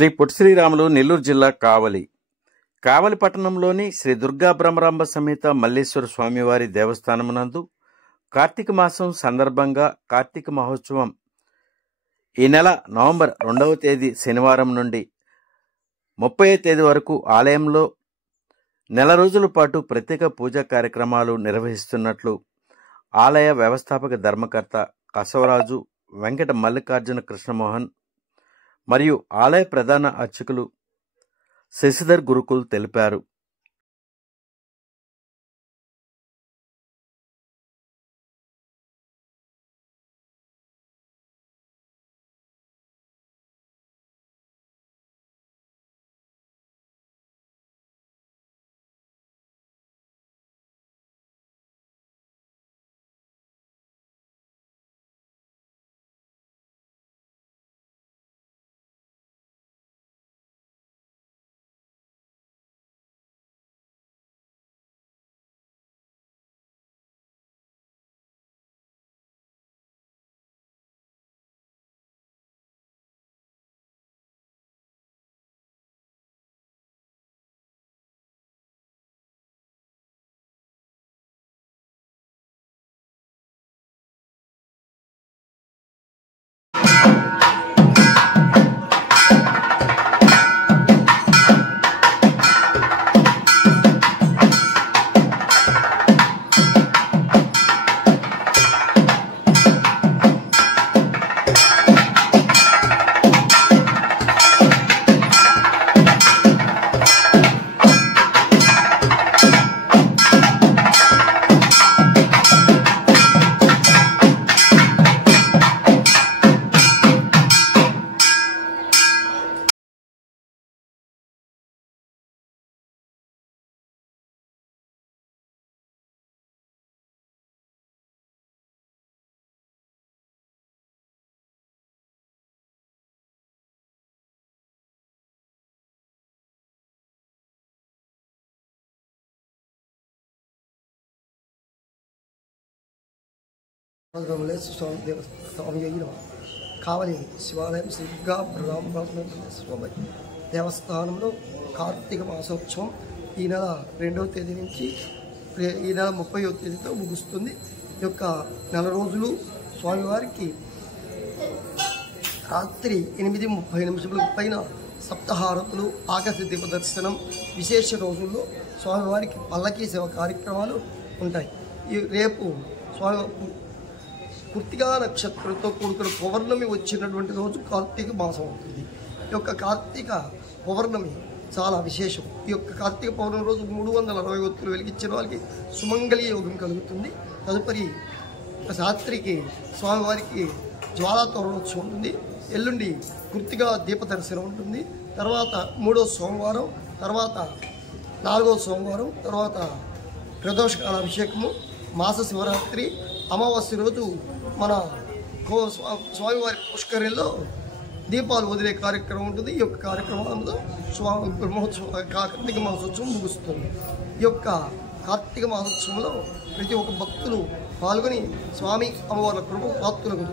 శ్రీ పొట్టి శ్రీరాములు నెల్లూరు జిల్లా కావలి పట్టణంలోని శ్రీ దుర్గా బ్రహ్మరాంబ సమేత మల్లేశ్వర స్వామివారి దేవస్థానమునందు కార్తీక మాసం సందర్భంగా కార్తీక మహోత్సవం ఈ నెల నవంబర్ 2వ తేదీ శనివారం నుండి 30వ తేదీ వరకు ఆలయంలో నెల రోజుల పాటు ప్రత్యేక పూజా కార్యక్రమాలు నిర్వహిస్తున్నట్లు ఆలయ వ్యవస్థాపక ధర్మకర్త కసవరాజు వెంకట మల్లికార్జున కృష్ణమోహన్ మరియు ఆలయ ప్రధాన అర్చకులు శశిధర్ గురుకుల్ తెలిపారు. స్వామి అయిన కావలి శివాలయం శ్రీ దుర్గా బ్రహ్మరాంబ స్వామి దేవస్థానంలో కార్తీక మాసోత్సవం ఈ నెల 2వ తేదీ నుంచి ఈ నెల 30వ తేదీతో ముగుస్తుంది. ఈ యొక్క నెల రోజులు స్వామివారికి రాత్రి 8:30 పైన సప్తహారతులు, ఆకాశ దీప దర్శనం, విశేష రోజుల్లో స్వామివారికి పల్లకీ సేవ కార్యక్రమాలు ఉంటాయి. రేపు స్వామి కృత్తికా నక్షత్రంతో కూడుకున్న పౌర్ణమి వచ్చినటువంటి రోజు కార్తీక మాసం అవుతుంది. ఈ యొక్క కార్తీక పౌర్ణమి చాలా విశేషం. ఈ యొక్క కార్తీక పౌర్ణమి రోజు 360 ఒత్తులు వెలిగించిన వాళ్ళకి సుమంగళి యోగం కలుగుతుంది. తదుపరి రాత్రికి స్వామివారికి జ్వాలా తోరణోత్సవం ఉంటుంది. ఎల్లుండి కృత్తికా దీప దర్శనం ఉంటుంది. తర్వాత 3వ సోమవారం, తర్వాత 4వ సోమవారం, తర్వాత ప్రదోషకాల అభిషేకము, మాస శివరాత్రి, అమావాస్య రోజు మన స్వామివారి పుష్కరిలో దీపాలు వదిలే కార్యక్రమం ఉంటుంది. ఈ యొక్క కార్యక్రమంలో స్వామి బ్రహ్మోత్సవం కార్తీక మాసోత్సవం ముగుస్తుంది. ఈ యొక్క కార్తీక మాసోత్సవంలో ప్రతి ఒక్క భక్తులు పాల్గొని స్వామి అమ్మవార్ల కృప పాత్రలు